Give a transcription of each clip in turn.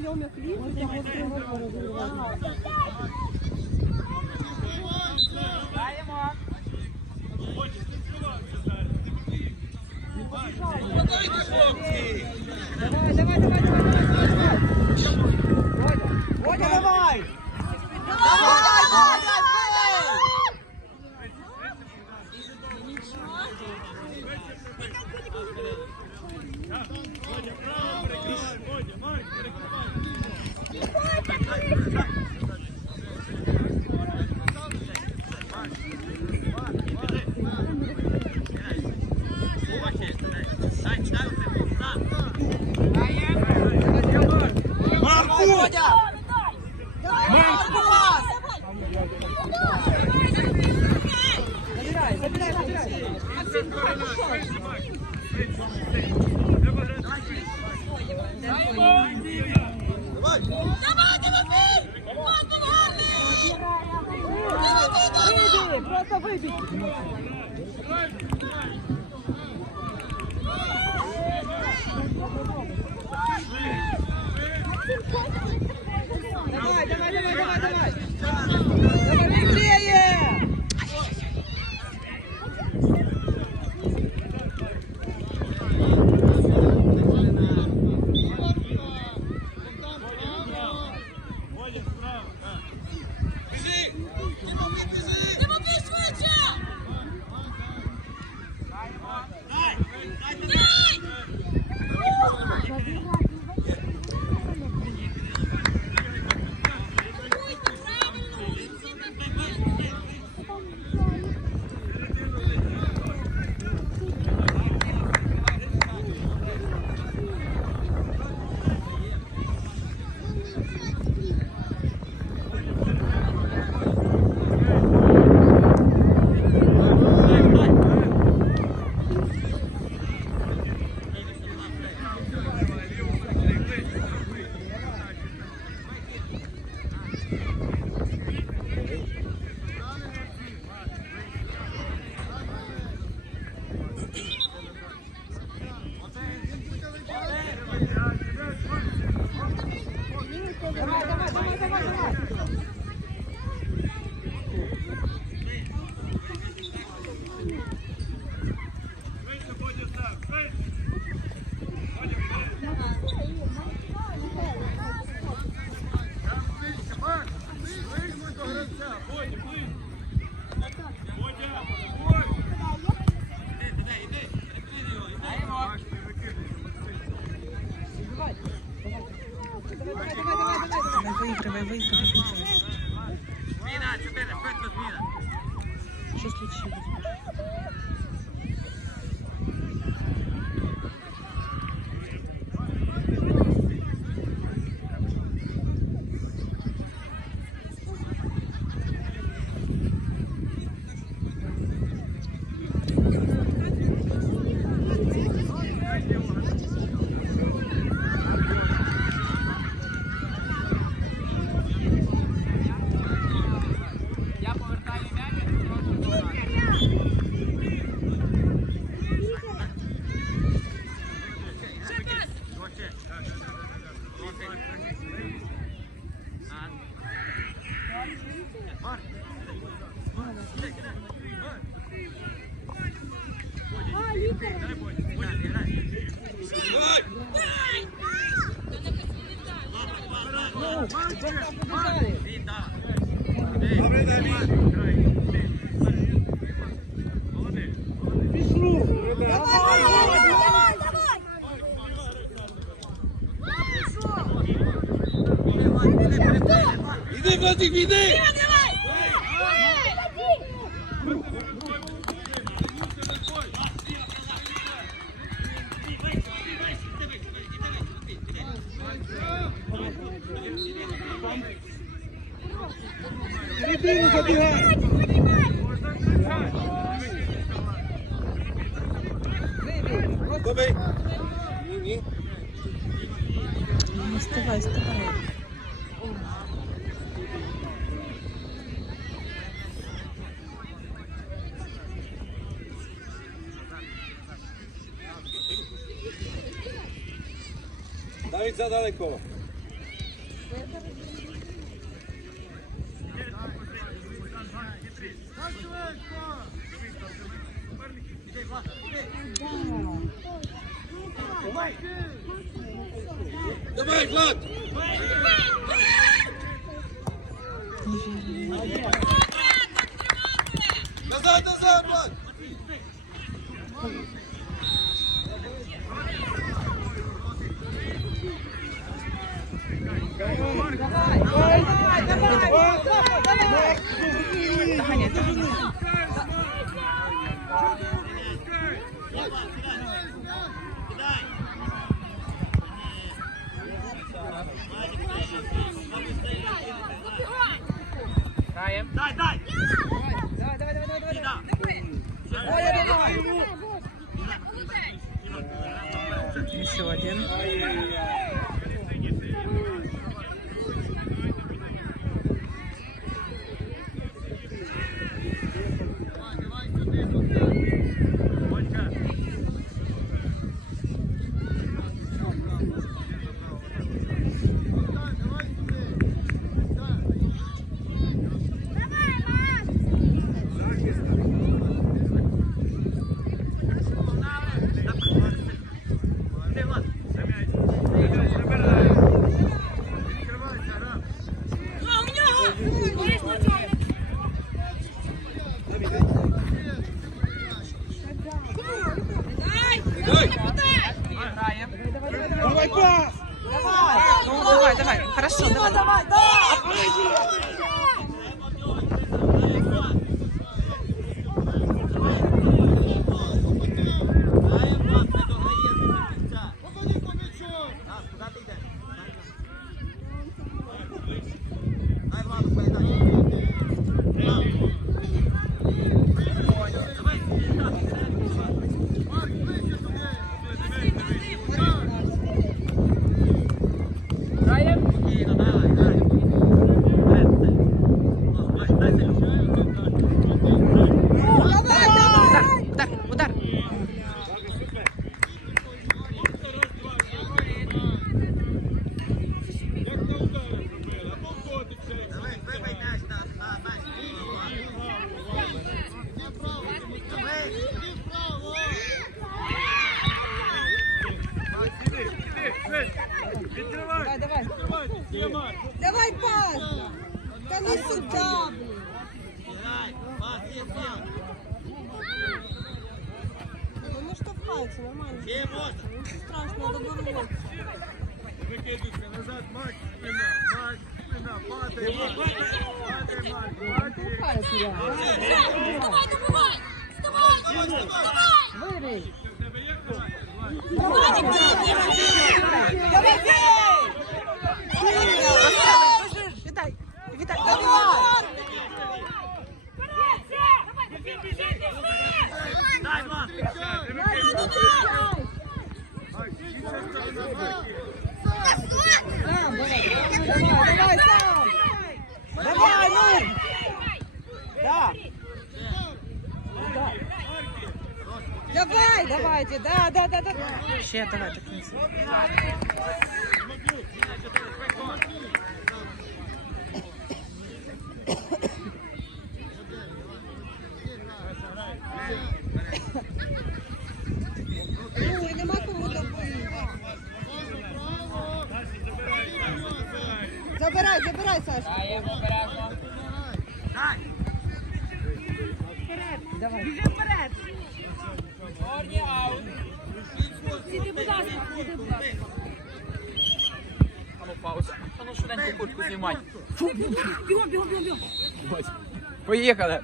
Давай, давай, давай, давай, давай, давай. Водя, давай. давай. Марку! Іди, Владик, іди! Не вставай, вставай. Навіть задалеко. Мы штовхаются, нормально. Не страшно, надо бороться. Викидуйся назад, Макс, спина, Макс, спина, падай, Макс, падай, Макс, падай. Штовхаются, я. Давай, добивай! Вставай! Вставай! Вырей. Давай, Давай, бей! Вітай, вітай. Давай! Сам, давай, давай, сам! Давай, ну! Да! Да. Давай, давайте, да, да, да, да. Ще давай до кінця. Ой, нема кому добити. Забирай, забирай, Саша. Давай. Біжи вперед. Сиди, будь ласка, сиди, будь ласка. Ану, пауза. Ану, швиденько куртку знімай. Бігом, бігом, бігом, бігом. Поїхали.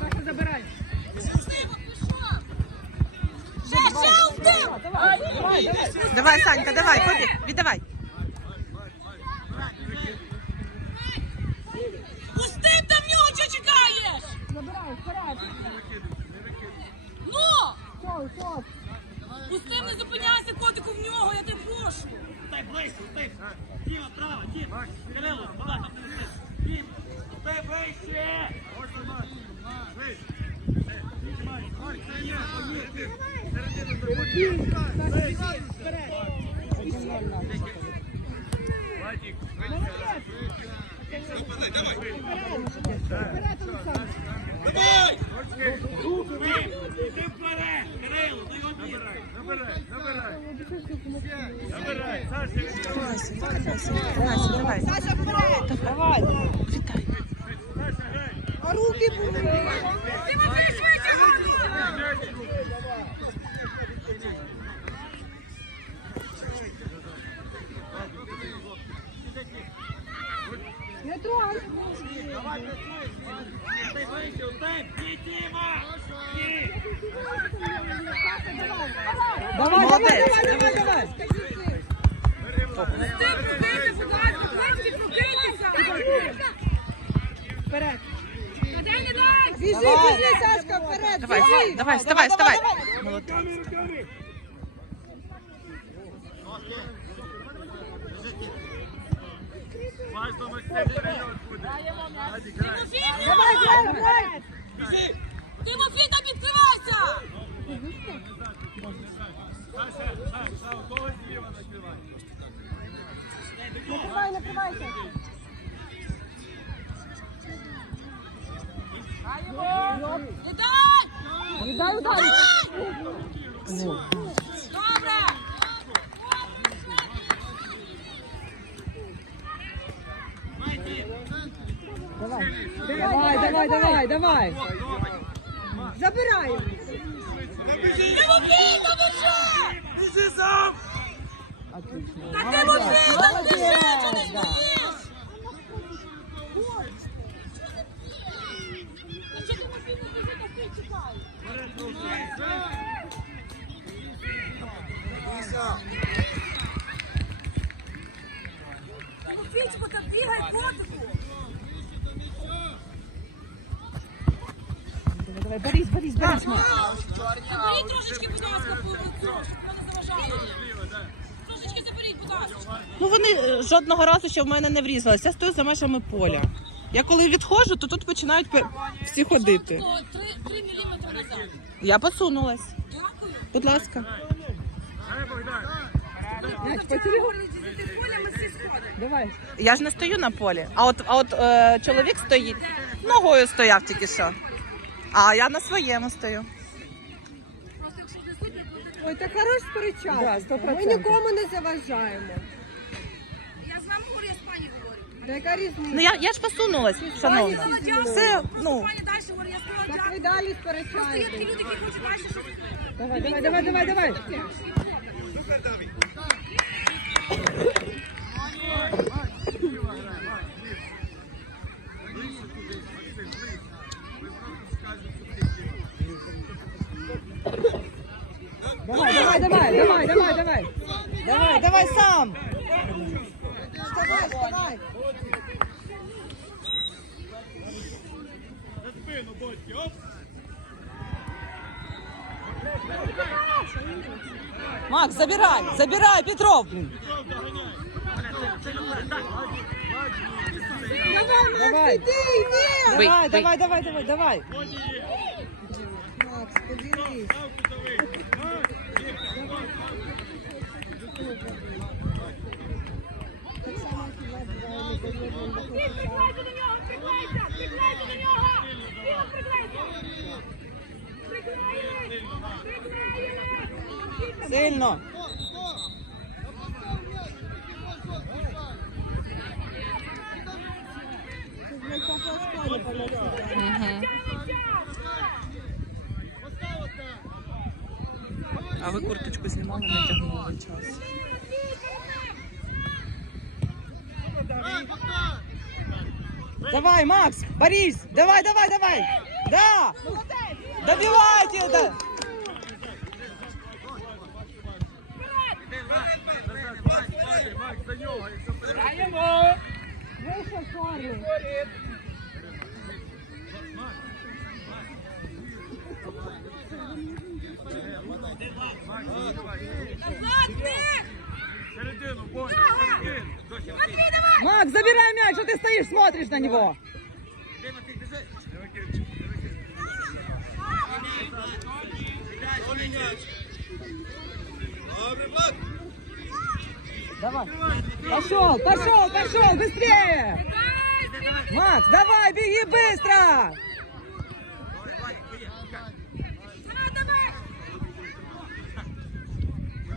Саша, забирай. Давай, Санька, давай, побіг, віддавай. Пусти там в нього, що чекаєш? Забирай, вперед. Ну! Пусти, не зупиняйся, котику, в нього, я тебе прошу. Стай ближче, стай. Діма, право, Дім. Кирило, Влад, там не лізь. Дім, стай ближче. Давай! Іди вперед, давай. Саша, вперед! Давай! Вітай. Саша, грай. А руки були! Тимофій, швидше, Ганна! Не трогай! Ти вийшов, встань, бій, Тіма! Бій! Давай, Молодець. давай, давай, давай! Ти прокинься, будь ласка, хлопці, прокиньтеся! Вперед! Та дай не дай! Біжи, біжи, Сашка, вперед! Давай, біжи! давай, вставай, вставай. Молодець. Руками, руками. Важно, Максим, вперед буде. Адік, грай. Тимофій, Давай, грай, грай! Біжи! Тимофій, там відкривайся! Саша, Саша, Саша, у когось зліва накривай. Накривай, накривайся! Не дай! Дай удар! Давай, давай, давай, давай! Забираємо! Тимофій? Біжи сам! Та Тимофій, та ти що? Чого Да. стоїш? Борис! Заберіть трошечки, будь ласка. Трошечки заберіть, будь ласка. Ну вони е, жодного разу ще в мене не врізалися. Я стою за межами поля. Я коли відходжу, то тут починають пе- всі ходити. Три міліметри назад. Я посунулась. Дякую. Будь ласка. Давай. Я ж не стою на полі. А от, а от е, чоловік стоїть, ногою стояв тільки що. А я на своєму стою. Просто якщо. Ой, так хорош сперечатися. Да, 100%. Ми нікому не заважаємо. Я з вами говорю, я з пані говорю. Та яка різниця? Ну я, я ж посунулась, шановна. Все, ну. Пані далі говорю, я сказала Так ви дякую. далі Просто є такі сперечаєтесь. люди, які хочуть далі щось. Давай, давай, давай, давай. Давай, давай, давай, давай, давай, давай. Давай, давай сам. Вставай, вставай. На спину, Бодьки, оп. Макс, забирай, забирай, Петров. Давай, Макс, иди, нет. Бий, Давай, давай, давай, давай, давай. Макс, поделись. Так само, як я, буває, не до Ти до нього, приклейся, приклейся до нього. Тіло приклейся. Приклеїли, приклеїли. Сильно. А ви курточку знімали, не час. Давай, Макс, Борис, давай, давай, давай. Да. Добивайте это. Макс, за нього, якщо перебіг. Макс, забирай мяч, что ты стоишь, смотришь на него. Давай. Пошел, пошел, пошел, быстрее. Макс, давай, беги быстро.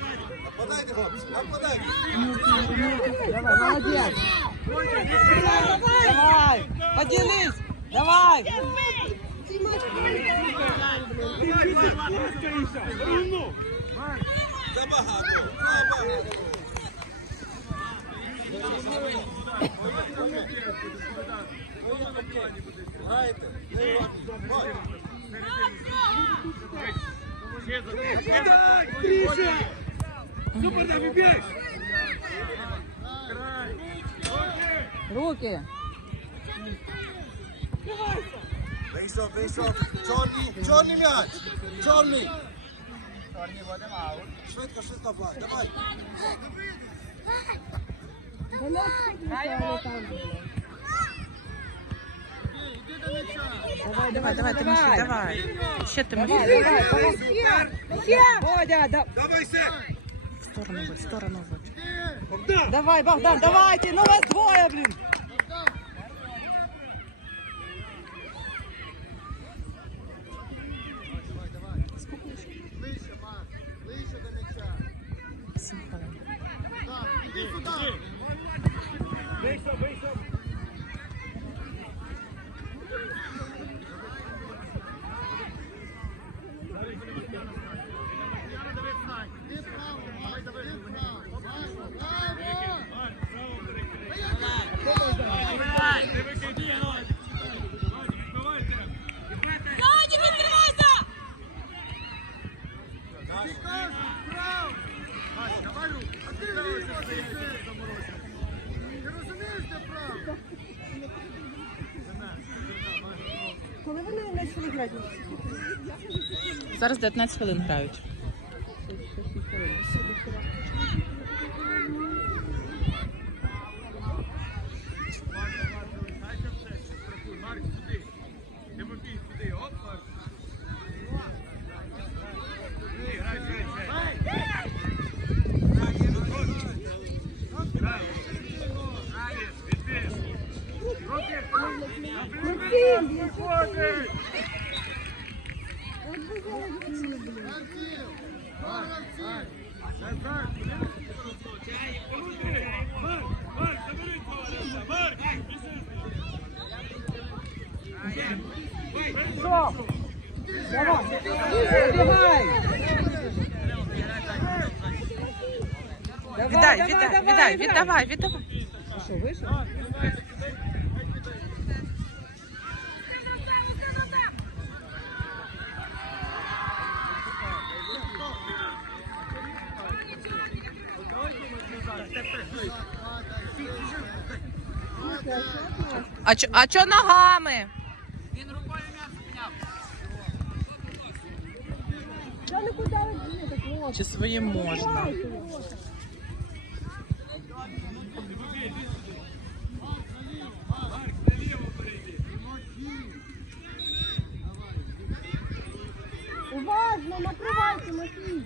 Бога. Давай, давай, давай. Водя! Відсунь себе! І відкривається. Давай, молодец. Давай, поделись. Давай. Супер, да, бігай! Руки. Вийшов, вийшов. Чорний, чорний м'яч. Чорний. Швидко, швидко, Влад, давай. Давай, Давай, давай, Тимофій, давай. Ще Тимофій. Давай, давай, давай. Бодя, да- Давай, Сек! Сторону в сторону давай, Богдан, давайте, ну вас двое, блин. Ближче, Марк. Ближче до м'яча. Сім хвилин. Так, іди сюди. Вийшов, вийшов! Іди вправо, Марк, іди вправо. Масло, право. Марк, право перекидай. Не викидай, Вась. Вась, відбивайте. Саня, відкривайся! Ти кажеш, вправо. Вась, давай руку. А ти ліво стоїш. Ти розумієш, де право? Коли вони почали грати? Зараз 19 хвилин грають. Марк, сюди. Віддай, віддай, віддай, віддавай, віддавай. Що, вийшов? А чо, а чо ногами? Чи своїм можна? Уважно, накривайте, Матвій!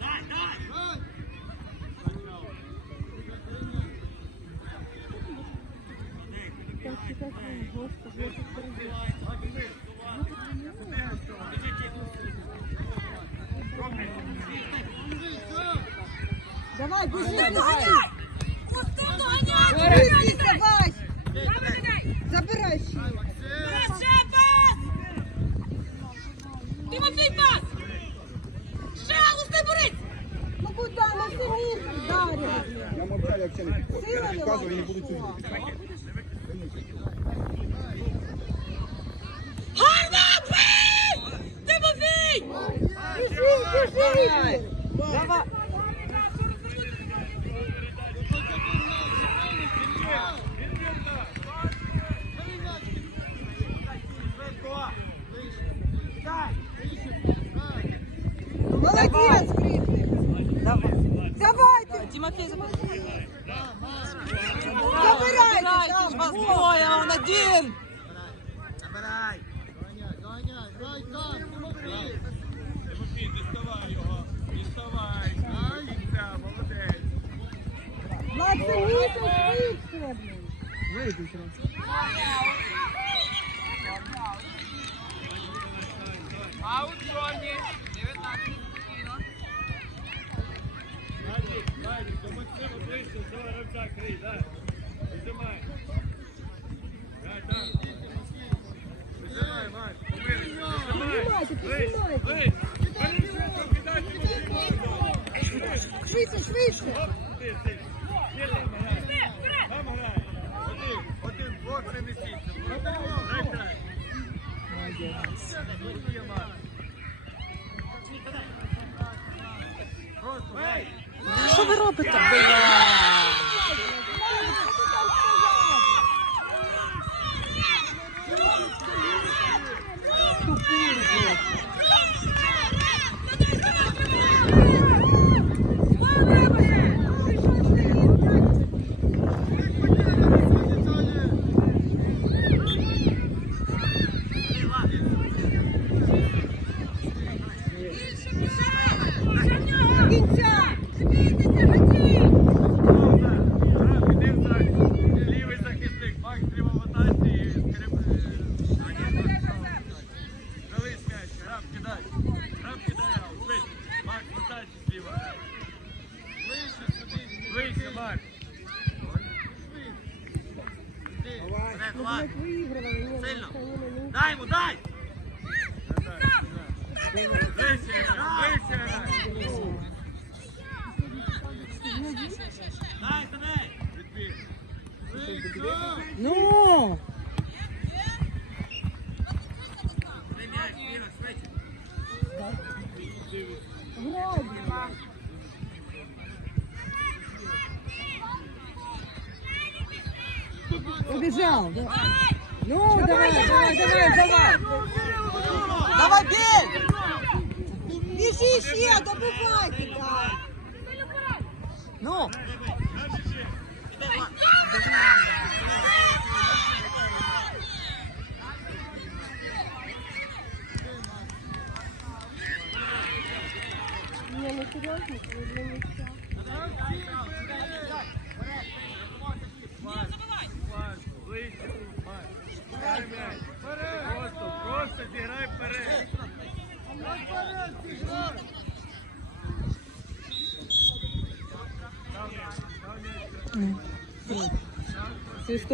Давай, біжи, Устим давай. доганяй! Устим доганяй! Борись, давай. Право доганяй! Забирай ще. Ще пас! Тимофій пас! Ще, Устим борись! Ну куди? На все місце вдарили. Я мовчаю, як не підходить. Сила Я не вказую, і не мала. буду цього. Гарно! Бий! Тимофій! Давай. Давай. Тимофей. Забирайте Забирайте там, ж вас вот. двоє, он один. Забирай. Ганяй, ганяй, грай там, Тимофій. Тимофій, діставай його. Діставай. До молодець. Влад, швидше, блін. Аут Джонні. 19 Владик, Владик, до Максима ближче, до гравця крий. Вижимай. Дай, дай. Вижимай, Макс, помилуй. Вижимай. Піднімайте, Вийсь, піднімайте. вийсь. Бери швидко, кидай Тимофію. Швидше, швидше. Оп, ти, ти. Є там грай. Один, один, двох не. Дай грай. Готує Макс. Просто грай. Що ви робите? Виіграли, ні, Сильно. Дай йому, дай. Грай, вище. Дай, Ну, Дай м'яч, Іра, швидше. вроді. Убежал. да. Ну, давай, давай, давай, давай. Давай, бей! Бежи ще, добивайте, да. Ну, Не, ну серьезно, это для них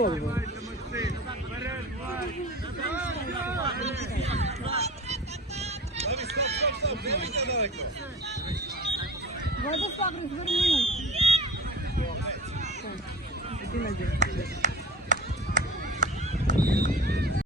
oldu.